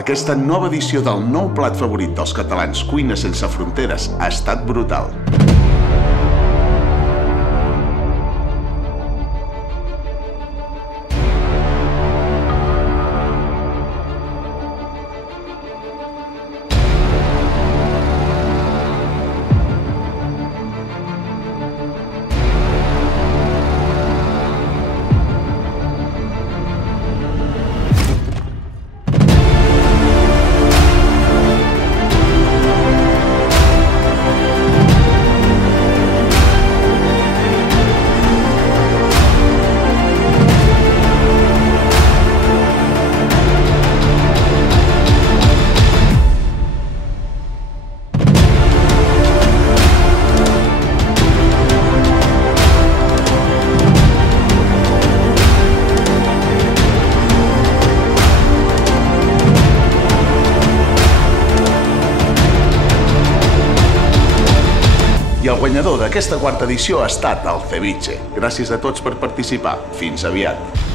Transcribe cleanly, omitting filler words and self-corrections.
Aquesta nova edició del nou plat favorit dels catalans, Cuina sense fronteres, ha estat brutal. I el guanyador d'aquesta quarta edició ha estat el Ceviche. Gràcies a tots per participar. Fins aviat.